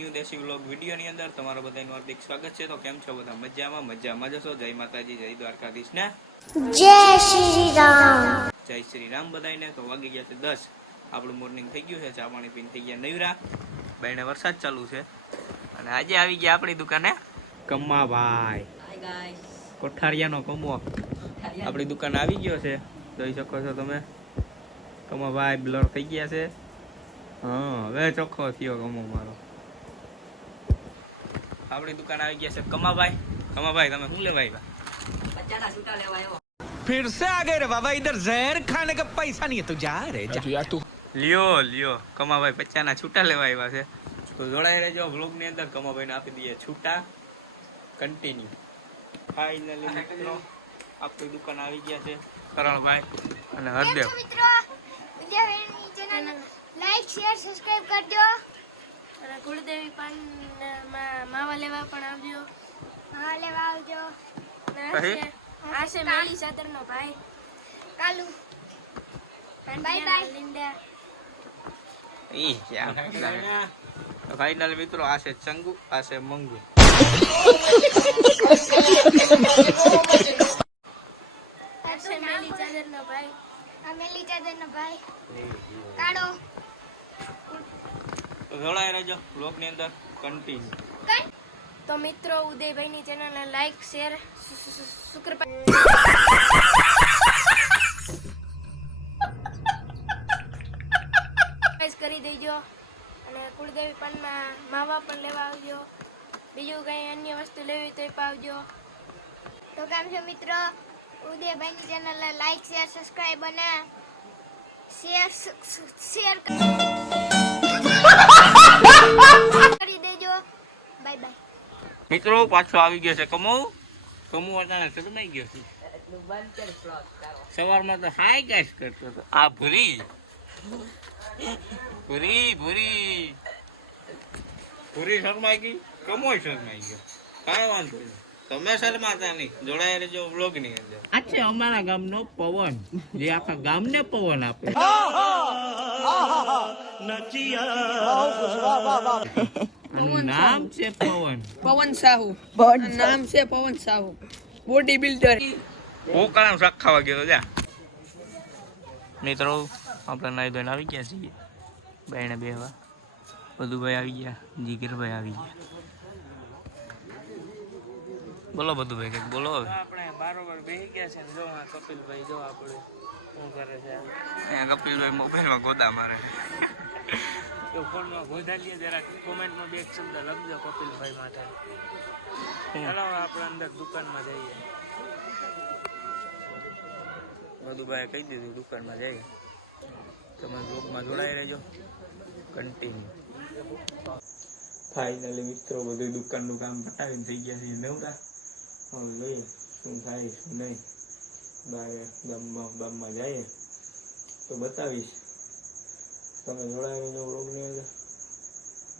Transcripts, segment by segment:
New દેશી vlog વિડીયોની અંદર તમારા બધાનું હાર્દિક સ્વાગત છે। તો કેમ છો બધા? મજામાં જશો? જય માતાજી, જય દ્વારકાધીશ ને જય શ્રી રામ। જય શ્રી રામ બધાને। તો વાગી ગયા છે 10। આપણું મોર્નિંગ થઈ ગયું છે, ચા પાણી પીને થઈ ગયા નવરા। બાયણે વરસાદ ચાલુ છે અને આજે આવી ગયા આપણી દુકાને કમ્માભાઈ કોઠારિયાનો કમો આપણી દુકાને આવી ગયો છે। જોઈ શકો છો તમે, કમ્માભાઈ બ્લર થઈ ગયા છે। હા, હવે ચોખ્ખો થયો કમો મારો। આપણી દુકાન આવી ગયા છે કમ્માભાઈ। કમ્માભાઈ, તમે શું લેવા આવ્યા? बच्चा छूटा लेवा आयो। फिर से आ गए रे बाबा, इधर जहर खाने का पैसा नहीं है तो जा रे जा। यार तू લ્યો કમ્માભાઈ 50 ના છૂટા લેવા આવ્યા છે। તો જોડાઈ રહેજો વ્લોગ ની અંદર। કમ્માભાઈને આપી દઈએ છૂટા કન્ટિન્યુ। ફાઇનલી મિત્રો આપણી દુકાન આવી ગયા છે કરણભાઈ અને હરદેવ। મિત્રો ઉદયની ચેનલ લાઈક શેર સબસ્ક્રાઇબ કરજો અને કુળદેવી પાન માવા લેવા પણ આવજો। હા, લેવા આવજો। આ છે મેલી ચાદરનો ભાઈ કાલુ, બાય બાય લિંડા। ઈ ક્યાં ફાઇનલ મિત્રો આ છે ચંગુ, આ છે મંગુ। આ છે મેલી ચાદરનો ભાઈ, આ મેલી ચાદરનો ભાઈ કાળો। તો જોડાઈ રહેજો વ્લોગ ની અંદર કન્ટિન્યુ। તો મિત્રો ઉદયભાઈની ચેનલને લાઈક શેર કરી દેજો અને કુળદેવી પાનમાં માવા પણ લેવા આવજો। બીજું કઈ અન્ય વસ્તુ લેવી તો આવજો। તો કેમ છો મિત્રો? ઉદયભાઈની ચેનલને લાઈક શેર સબસ્ક્રાઇબ અને શેર કરી દેજો। બાય બાય મિત્રો પાછો આવી ગયો છે કમો અચાનક શરમાઈ ગયો છે। સવારમાં તો હાય ગાઈસ કરતો હતો। આ ભૂરી શરમાઈ ગઈ, કમોય શરમાઈ ગયો। કાંઈ વાંધો નહીં, તમે શરમાતા નહીં, જોડાઈ રહેજો વ્લોગ ની અંદર। આ છે અમારા ગામનો પવન, જે આખા ગામને પવન આપે। આનું નામ છે पवन साहू नाम से पवन साहू बॉडी बिल्डर। પોકાળાનો શાક ખાવા ગયો જા। મિત્રો આપણે નાઈ ધોઈને આવી ગયા છીએ બાયણે બેહવા। બધુભાઈ આવી ગયા, જીગરભાઈ આવી ગયા। બોલો બધુભાઈ, કંઈક બોલો હવે। આપણે બારોબર બેસી ગયા છે ને જો આ કપિલભાઈ જો આપણે શું કરે છે। અહીંયા કપિલભાઈ મોબાઈલમાં ગોદા મારે। તો ફોનમાં ગોદા લે જરા, કોમેન્ટમાં બે એક શબ્દ લખજો કપિલભાઈ માટે। ચાલો આપણે અંદર દુકાનમાં જઈએ। બધુભાઈ કહી દીધું દુકાનમાં જઈએ। તમે બ્લોગમાં જોડાઈ રહેજો કન્ટિન્યુ। ફાઇનલી મિત્રો બધું દુકાનનું કામ પટાવીને થઈ ગયા છે નવરા। હવે જોઈએ શું થાય શું નહીં। બહાર ગામમાં જઈએ તો બતાવીશ। તમે જોડાઈ રહેજો બ્લોગની અંદર,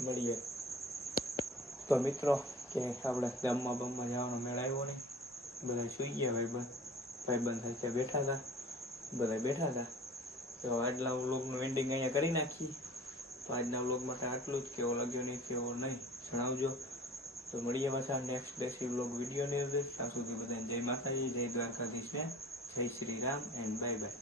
મળીએ। તો મિત્રો કે આપણે ગામમાં જવાનો મેળ આવ્યો નહીં, બધા સૂઈ ગયા। ભાઈબંધ સાથે બેઠા હતા, બધા બેઠા હતા। તો આજના વ્લોગનું એન્ડિંગ અહીંયા કરી નાખીએ। તો આજના વ્લોગ માટે આટલું જ। કેવો લાગ્યો નહીં કેવો નહીં જણાવજો। તો મળીએ પાછા નેક્સ્ટ દેશી વ્લોગ વિડીયોની અંદર। ત્યાં સુધી બધાને જય માતાજી, જય દ્વારકાધીશ ને જય Shri Ram and bye bye.